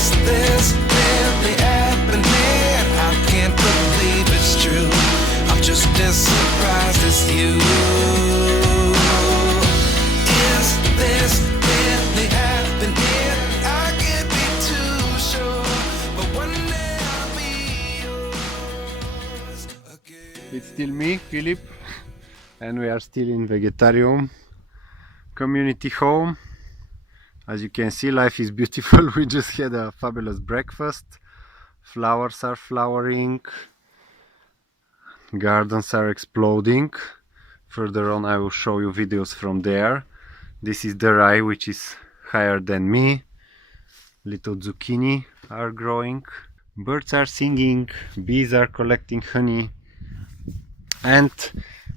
Is this really happening? I can't believe it's true. I'm just as surprised as you. Is this really happening? I can't be too sure, but one day I'll be yours again. It's still me, Filip, and we are still in Vegetarium Community Home. As you can see, life is beautiful. We just had a fabulous breakfast. Flowers are flowering. Gardens are exploding. Further on I will show you videos from there. This is the rye, which is higher than me. Little zucchini are growing. Birds are singing. Bees are collecting honey. And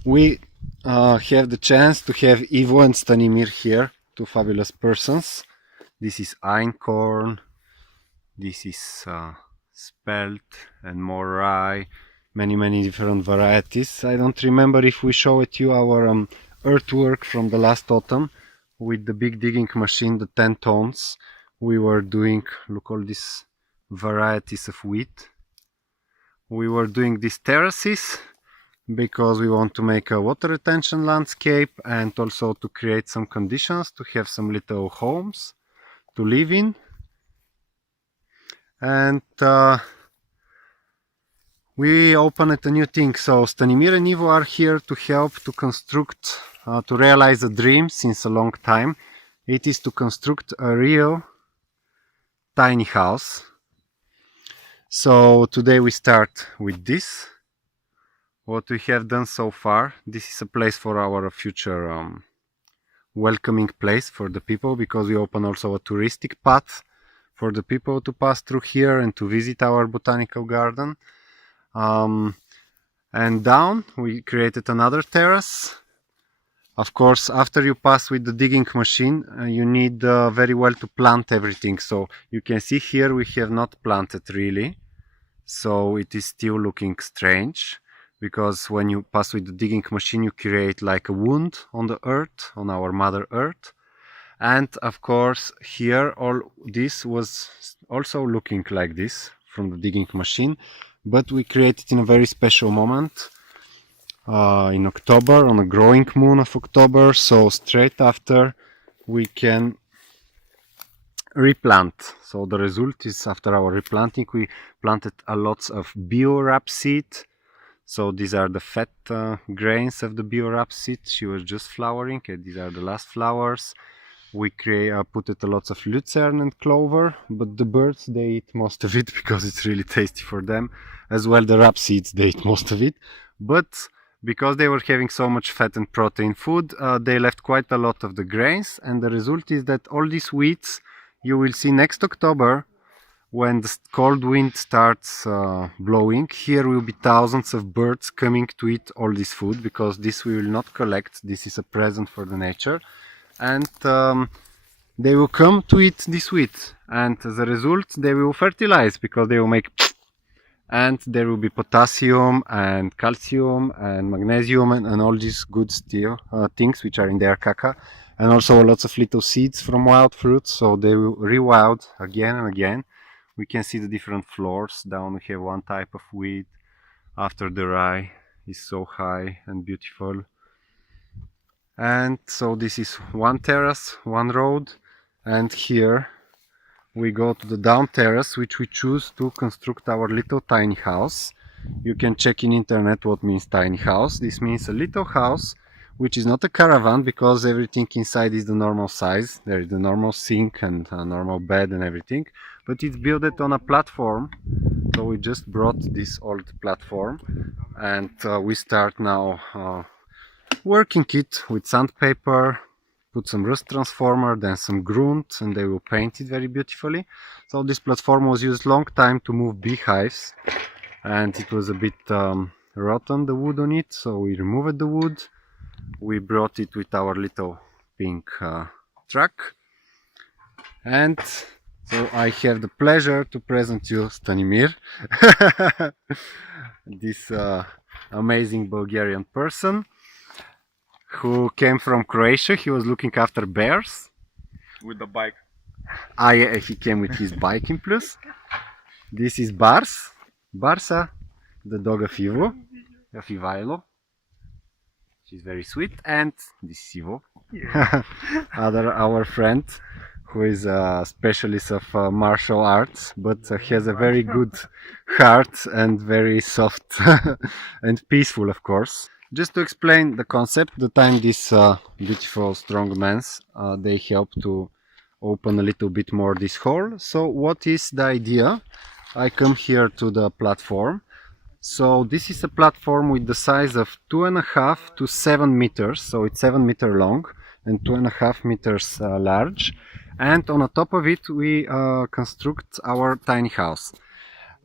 we have the chance to have Ivo and Stanimir here, two fabulous persons. This is einkorn, this is spelt and more rye, many different varieties. I don't remember if we showed you our earthwork from the last autumn with the big digging machine, the 10 tons. We were doing, look, all these varieties of wheat. We were doing these terraces because we want to make a water retention landscape and also to create some conditions to have some little homes to live in. And we opened a new thing. So Stanimir and Ivo are here to help to construct, to realize a dream since a long time. It is to construct a real tiny house. So today we start with this. What we have done so far, this is a place for our future welcoming place for the people, because we open also a touristic path for the people to pass through here and to visit our botanical garden. And down we created another terrace. Of course, after you pass with the digging machine, you need very well to plant everything. So you can see here we have not planted really, so it is still looking strange. Because when you pass with the digging machine, you create like a wound on the earth, on our mother earth. And of course here all this was also looking like this from the digging machine, but we created in a very special moment in October, on a growing moon of October. So straight after we can replant. So the result is, after our replanting, we planted a lots of bio rapeseed. So these are the fat grains of the bio rapeseed. She was just flowering, and these are the last flowers. We put a lots of lucerne and clover, but the birds, they eat most of it because it's really tasty for them. As well, the rapeseeds, they eat most of it. But because they were having so much fat and protein food, they left quite a lot of the grains, and the result is that all these wheats you will see next October, when the cold wind starts blowing, here will be thousands of birds coming to eat all this food, because this we will not collect. This is a present for the nature, and they will come to eat this wheat, and as a result they will fertilize, because they will make and there will be potassium and calcium and magnesium and all these good things which are in their caca, and also lots of little seeds from wild fruits, so they will rewild again and again. We can see the different floors. Down we have one type of wheat. After the rye is so high and beautiful. And so this is one terrace, one road. And here we go to the down terrace, which we choose to construct our little tiny house. You can check in internet what means tiny house. This means a little house which is not a caravan, because everything inside is the normal size. There is the normal sink and a normal bed and everything, but it's built on a platform. So we just brought this old platform, and we start now working it with sandpaper, put some rust transformer, then some grunt, and they will paint it very beautifully. So this platform was used long time to move beehives, and it was a bit rotten, the wood on it, so we removed the wood. We brought it with our little pink truck, and so I have the pleasure to present you Stanimir, this amazing Bulgarian person who came from Croatia. He was looking after bears with the bike. He came with his bike in plus. This is Barsa, the dog of Ivo, of Ivailo. She's very sweet, and this is Ivo, our friend, who is a specialist of martial arts, but has a very good heart and very soft and peaceful, of course. Just to explain the concept, the time these beautiful strong men, they help to open a little bit more this hall. So what is the idea? I come here to the platform. So this is a platform with the size of 2.5 to 7 meters. So it's 7 meters long and 2.5 meters large. And on the top of it, we construct our tiny house.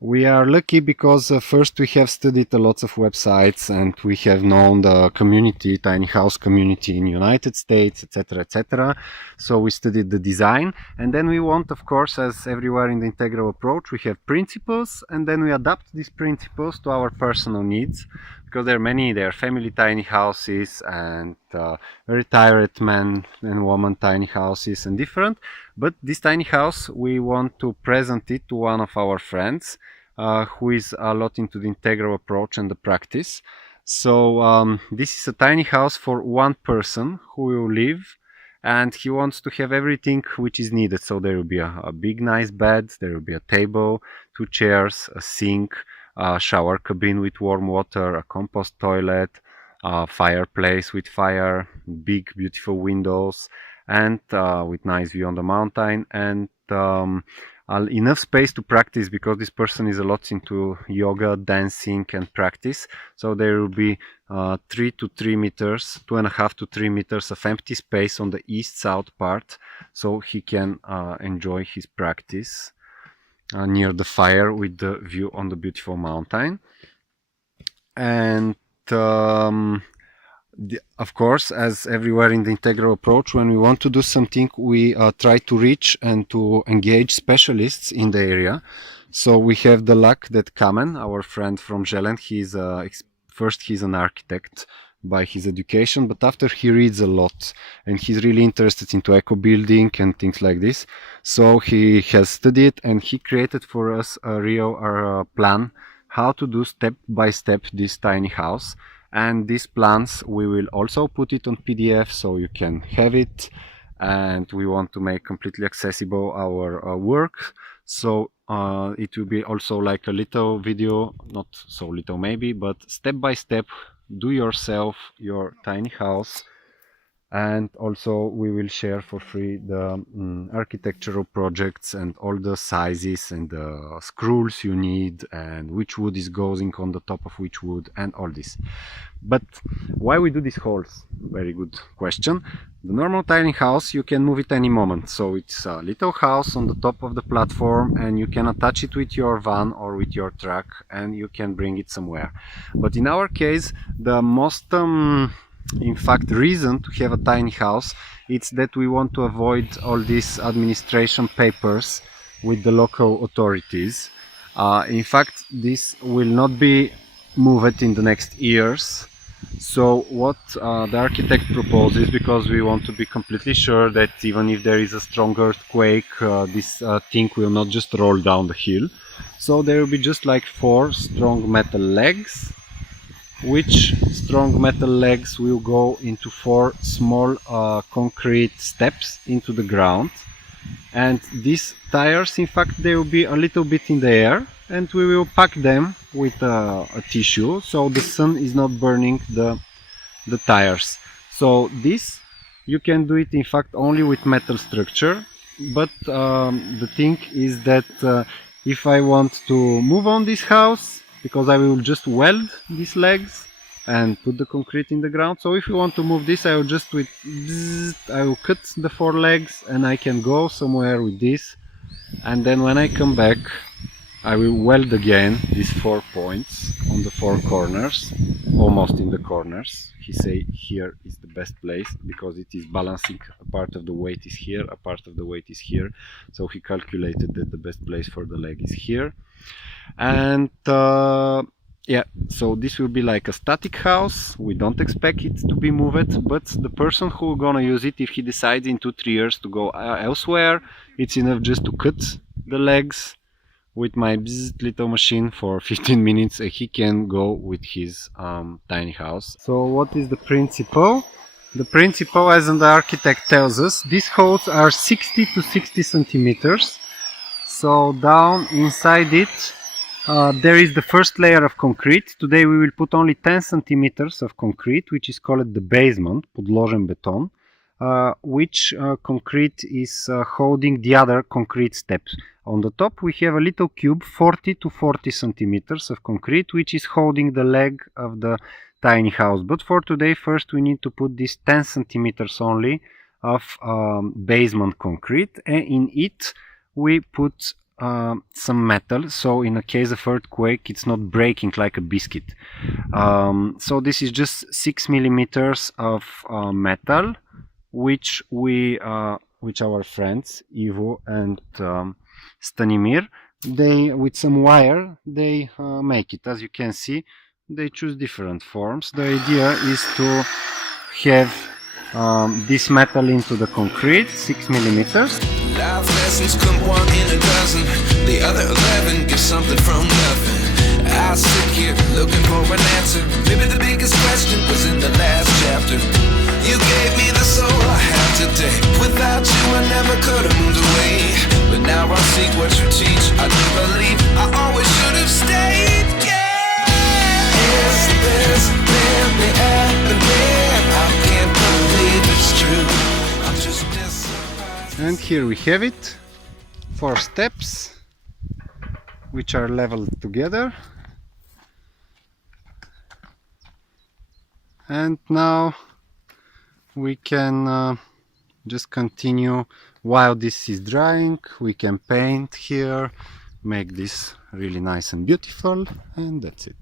We are lucky because first we have studied a lot of websites, and we have known the community, tiny house community in United States, etc., etc. So we studied the design, and then we want, of course, as everywhere in the integral approach, we have principles, and then we adapt these principles to our personal needs, because there are family tiny houses and retired men and women tiny houses and different. But this tiny house, we want to present it to one of our friends who is a lot into the integral approach and the practice. So this is a tiny house for one person who will live, and he wants to have everything which is needed. So there will be a big nice bed, there will be a table, 2 chairs, a sink, a shower cabin with warm water, a compost toilet, a fireplace with fire, big beautiful windows, and with nice view on the mountain, and enough space to practice, because this person is a lot into yoga, dancing and practice. So there will be 3 to 3 meters, 2.5 to 3 meters of empty space on the east-south part, so he can enjoy his practice near the fire with the view on the beautiful mountain. And of course, as everywhere in the integral approach, when we want to do something, we try to reach and to engage specialists in the area. So we have the luck that Kamen, our friend from Zhelen, he's an architect by his education, but after he reads a lot and he's really interested into eco building and things like this, so he has studied and he created for us a real plan how to do step by step this tiny house. And these plans, we will also put it on PDF so you can have it, and we want to make completely accessible our work. So it will be also like a little video, not so little maybe, but step by step, do yourself your tiny house. And also we will share for free the architectural projects and all the sizes and the screws you need, and which wood is going on the top of which wood and all this. But why we do these halls? Very good question. The normal tiny house, you can move it any moment. So it's a little house on the top of the platform, and you can attach it with your van or with your truck, and you can bring it somewhere. But in our case, the most in fact reason to have a tiny house, it's that we want to avoid all these administration papers with the local authorities. In fact, this will not be moved in the next years. So what the architect proposes, because we want to be completely sure that even if there is a strong earthquake, this thing will not just roll down the hill. So there will be just like 4 strong metal legs, which strong metal legs will go into 4 small concrete steps into the ground. And these tires, in fact, they will be a little bit in the air, and we will pack them with a tissue so the sun is not burning the tires. So this, you can do it in fact only with metal structure, but the thing is that if I want to move on this house, because I will just weld these legs and put the concrete in the ground. So if you want to move this, I will just I will cut the 4 legs and I can go somewhere with this, and then when I come back I will weld again these 4 points on the 4 corners, almost in the corners. He say here is the best place because it is balancing. A part of the weight is here, a part of the weight is here, so he calculated that the best place for the leg is here. And Yeah, so this will be like a static house. We don't expect it to be moved, but the person who gonna use it, if he decides in 2-3 years to go elsewhere, it's enough just to cut the legs with my little machine for 15 minutes. He can go with his tiny house. So what is the principle? The principle, as the architect tells us, these holes are 60 to 60 centimeters. So down inside it there is the first layer of concrete. Today we will put only 10 centimeters of concrete, which is called the basement, podložen beton, which concrete is holding the other concrete steps. On the top we have a little cube, 40 to 40 centimeters of concrete, which is holding the leg of the tiny house. But for today, first we need to put this 10 centimeters only of basement concrete, and in it we put some metal, so in a case of earthquake it's not breaking like a biscuit. So this is just 6 millimeters of metal, which our friends Ivo and Stanimir, they with some wire they make it. As you can see, they choose different forms. The idea is to have this metal into the concrete, 6 millimeters. Life lessons come 1 in a dozen. The other 11 get something from nothing. I sit here looking for an answer. Maybe the biggest question was in the last chapter. You gave me the soul I have today. Without you I never could have moved away. But now I see what you teach. I do believe I always should have stayed. Yeah. Is this really happening? I can't believe it's true. I'm just And here we have it, 4 steps which are leveled together. And now we can just continue while this is drying. We can paint here, make this really nice and beautiful, and that's it.